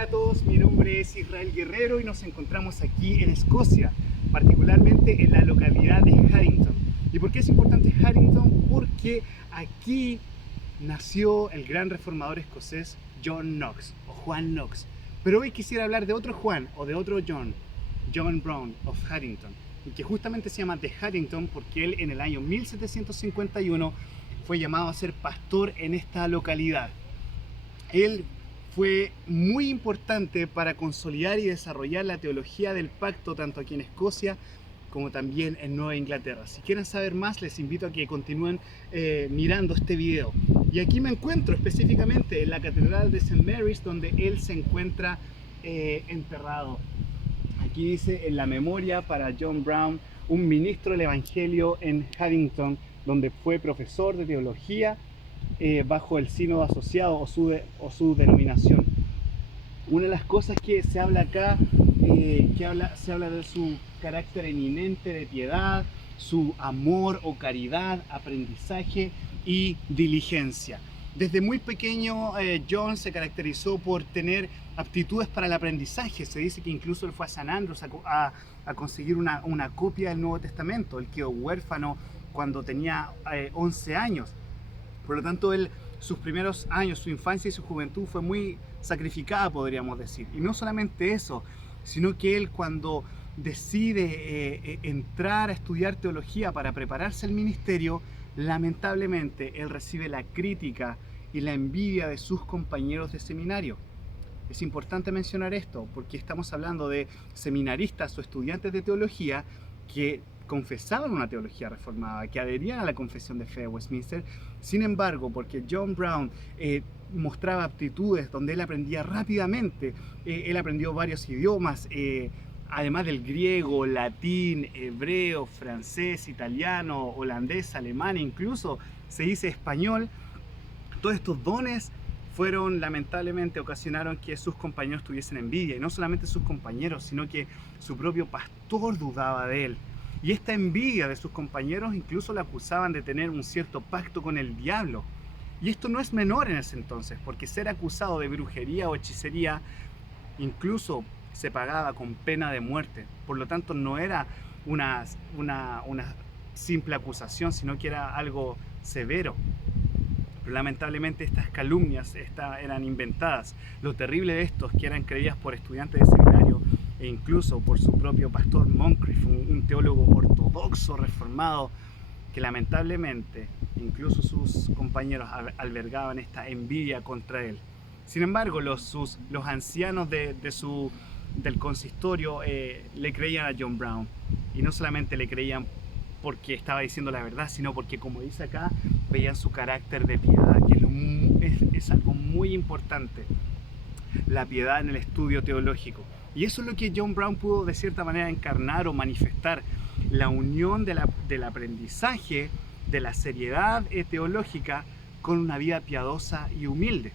Hola a todos, mi nombre es Israel Guerrero y nos encontramos aquí en Escocia, particularmente en la localidad de Harington. ¿Y por qué es importante Harington? Porque aquí nació el gran reformador escocés John Knox, o Juan Knox. Pero hoy quisiera hablar de otro Juan, o de otro John, John Brown of Harington, que justamente se llama de Harington porque él en el año 1751 fue llamado a ser pastor en esta localidad. Él fue muy importante para consolidar y desarrollar la teología del pacto tanto aquí en Escocia como también en Nueva Inglaterra. Si quieren saber más, les invito a que continúen mirando este video. Y aquí me encuentro específicamente en la Catedral de St. Mary's, donde él se encuentra enterrado. Aquí dice: en la memoria para John Brown, un ministro del Evangelio en Harington, donde fue profesor de teología bajo el sínodo asociado o su denominación. Una de las cosas que se habla acá, se habla de su carácter eminente de piedad, su amor o caridad, aprendizaje y diligencia. Desde muy pequeño John se caracterizó por tener aptitudes para el aprendizaje. Se dice que incluso él fue a San Andrews a conseguir una copia del Nuevo Testamento. Él quedó huérfano cuando tenía 11 años. Por lo tanto, sus primeros años, su infancia y su juventud fue muy sacrificada, podríamos decir. Y no solamente eso, sino que él, cuando decide entrar a estudiar teología para prepararse al ministerio, lamentablemente él recibe la crítica y la envidia de sus compañeros de seminario. Es importante mencionar esto porque estamos hablando de seminaristas o estudiantes de teología que confesaban una teología reformada, que adherían a la confesión de fe de Westminster. Sin embargo, porque John Brown mostraba aptitudes donde él aprendía rápidamente, él aprendió varios idiomas, además del griego, latín, hebreo, francés, italiano, holandés, alemán, incluso se dice español. Todos estos dones lamentablemente ocasionaron que sus compañeros tuviesen envidia, y no solamente sus compañeros, sino que su propio pastor dudaba de él. Y esta envidia de sus compañeros incluso le acusaban de tener un cierto pacto con el diablo. Y esto no es menor en ese entonces, porque ser acusado de brujería o hechicería incluso se pagaba con pena de muerte. Por lo tanto, no era una simple acusación, sino que era algo severo. Pero lamentablemente estas calumnias eran inventadas. Lo terrible de esto es que eran creídas por estudiantes de seminario e incluso por su propio pastor Moncrief, un teólogo ortodoxo reformado, que lamentablemente incluso sus compañeros albergaban esta envidia contra él. Sin embargo, los ancianos del consistorio le creían a John Brown, y no solamente le creían porque estaba diciendo la verdad, sino porque, como dice acá, veían su carácter de piedad, que es algo muy importante, la piedad en el estudio teológico. Y eso es lo que John Brown pudo de cierta manera encarnar o manifestar, la unión del aprendizaje, de la seriedad teológica con una vida piadosa y humilde.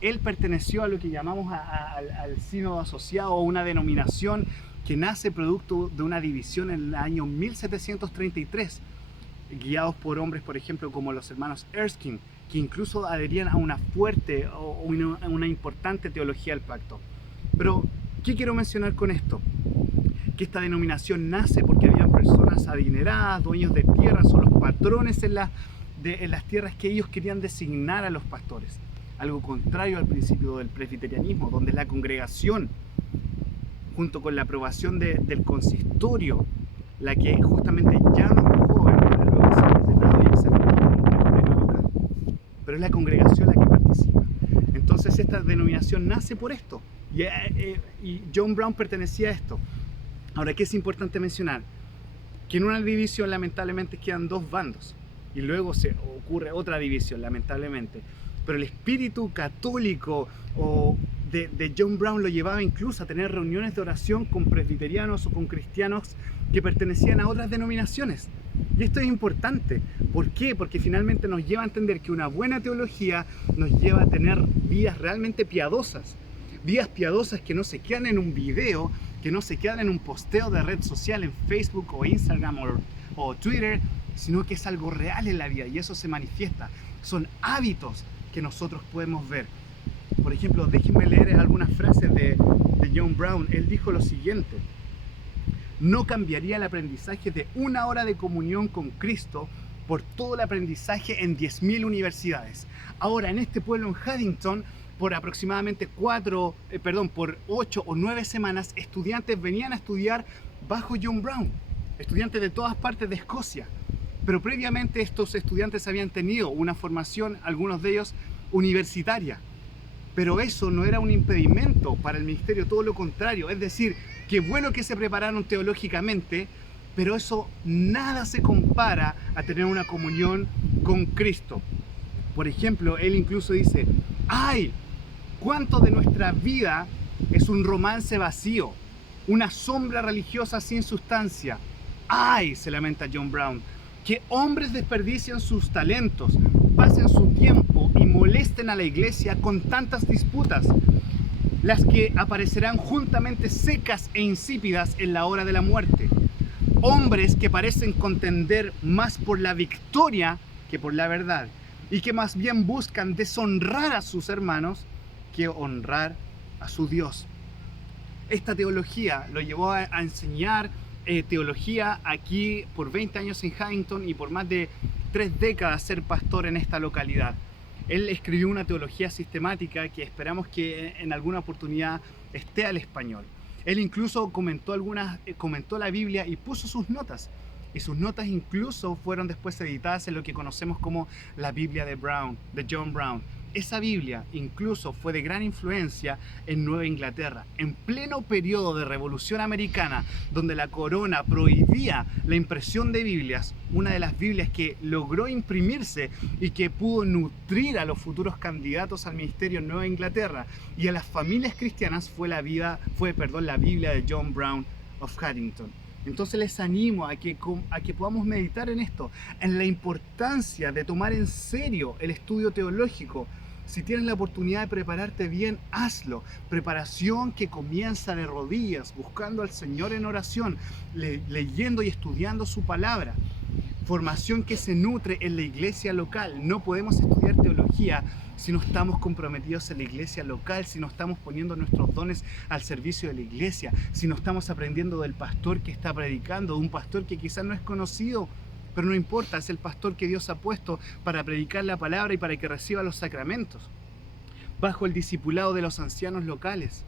Él perteneció a lo que llamamos al sínodo asociado, o una denominación que nace producto de una división en el año 1733, guiados por hombres, por ejemplo, como los hermanos Erskine, que incluso adherían a una fuerte o una importante teología del pacto. Pero, ¿qué quiero mencionar con esto? Que esta denominación nace porque habían personas adineradas, dueños de tierras o los patrones en las tierras, que ellos querían designar a los pastores. Algo contrario al principio del presbiterianismo, donde la congregación, junto con la aprobación del consistorio, la que justamente llama a un joven para luego ser ordenado y aceptado como un presbiterio local. Pero es la congregación la que participa. Entonces esta denominación nace por esto, y John Brown pertenecía a esto. Ahora, ¿qué es importante mencionar? Que en una división lamentablemente quedan dos bandos, y luego se ocurre otra división, lamentablemente. Pero el espíritu católico de John Brown lo llevaba incluso a tener reuniones de oración con presbiterianos o con cristianos que pertenecían a otras denominaciones. Y esto es importante. ¿Por qué? Porque finalmente nos lleva a entender que una buena teología nos lleva a tener vidas realmente piadosas. Vidas piadosas que no se quedan en un video, que no se quedan en un posteo de red social en Facebook o Instagram o Twitter, sino que es algo real en la vida, y eso se manifiesta. Son hábitos que nosotros podemos ver. Por ejemplo, déjenme leer algunas frases de John Brown. Él dijo lo siguiente: no cambiaría el aprendizaje de 1 hora de comunión con Cristo por todo el aprendizaje en 10.000 universidades. Ahora, en este pueblo, en Haddington, por aproximadamente por 8 o 9 semanas, estudiantes venían a estudiar bajo John Brown, estudiantes de todas partes de Escocia. Pero previamente estos estudiantes habían tenido una formación, algunos de ellos universitaria. Pero eso no era un impedimento para el ministerio, todo lo contrario. Es decir, qué bueno que se prepararon teológicamente, pero eso nada se compara a tener una comunión con Cristo. Por ejemplo, él incluso dice: ¡ay! ¿Cuánto de nuestra vida es un romance vacío? Una sombra religiosa sin sustancia. ¡Ay!, se lamenta John Brown, que hombres desperdician sus talentos, pasen su tiempo y molesten a la iglesia con tantas disputas, las que aparecerán juntamente secas e insípidas en la hora de la muerte. Hombres que parecen contender más por la victoria que por la verdad, y que más bien buscan deshonrar a sus hermanos que honrar a su Dios. Esta teología lo llevó a enseñar teología aquí por 20 años en Haddington y por más de 3 décadas ser pastor en esta localidad. Él escribió una teología sistemática que esperamos que en alguna oportunidad esté al español. Él incluso comentó la Biblia y puso sus notas. Y sus notas incluso fueron después editadas en lo que conocemos como la Biblia de John Brown. Esa Biblia incluso fue de gran influencia en Nueva Inglaterra, en pleno periodo de Revolución Americana, donde la corona prohibía la impresión de Biblias. Una de las Biblias que logró imprimirse y que pudo nutrir a los futuros candidatos al ministerio en Nueva Inglaterra y a las familias cristianas fue la Biblia de John Brown of Haddington. Entonces les animo a que podamos meditar en esto, en la importancia de tomar en serio el estudio teológico. Si tienes la oportunidad de prepararte bien, hazlo. Preparación que comienza de rodillas, buscando al Señor en oración, leyendo y estudiando su palabra. Formación que se nutre en la iglesia local. No podemos estudiar teología si no estamos comprometidos en la iglesia local, si no estamos poniendo nuestros dones al servicio de la iglesia, si no estamos aprendiendo del pastor que está predicando, de un pastor que quizás no es conocido, pero no importa, es el pastor que Dios ha puesto para predicar la palabra y para que reciba los sacramentos, bajo el discipulado de los ancianos locales.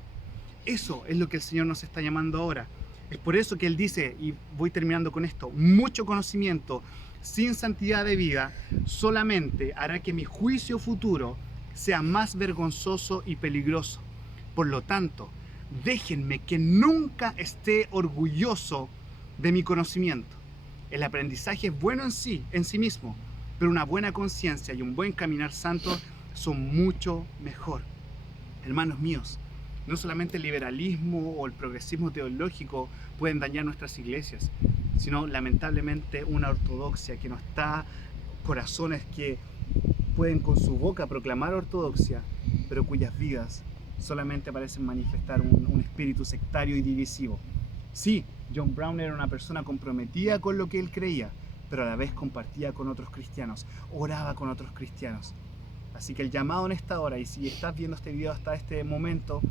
Eso es lo que el Señor nos está llamando ahora. Es por eso que Él dice, y voy terminando con esto: mucho conocimiento sin santidad de vida solamente hará que mi juicio futuro sea más vergonzoso y peligroso. Por lo tanto, déjenme que nunca esté orgulloso de mi conocimiento. El aprendizaje es bueno en sí mismo, pero una buena conciencia y un buen caminar santo son mucho mejor. Hermanos míos, no solamente el liberalismo o el progresismo teológico pueden dañar nuestras iglesias, sino lamentablemente una ortodoxia que nos da corazones que pueden con su boca proclamar ortodoxia, pero cuyas vidas solamente parecen manifestar un espíritu sectario y divisivo. Sí, John Brown era una persona comprometida con lo que él creía, pero a la vez compartía con otros cristianos, oraba con otros cristianos. Así que el llamado en esta hora, y si estás viendo este video hasta este momento,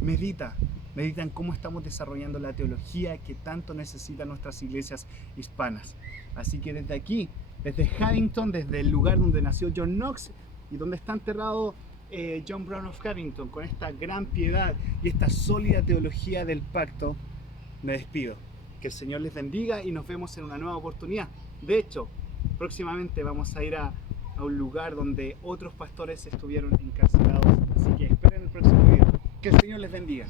medita en cómo estamos desarrollando la teología que tanto necesitan nuestras iglesias hispanas. Así que desde aquí, desde Haddington, desde el lugar donde nació John Knox y donde está enterrado John Brown of Haddington, con esta gran piedad y esta sólida teología del pacto, me despido. Que el Señor les bendiga y nos vemos en una nueva oportunidad. De hecho, próximamente vamos a ir a un lugar donde otros pastores estuvieron encarcelados. Así que esperen el próximo video. Que el Señor les bendiga.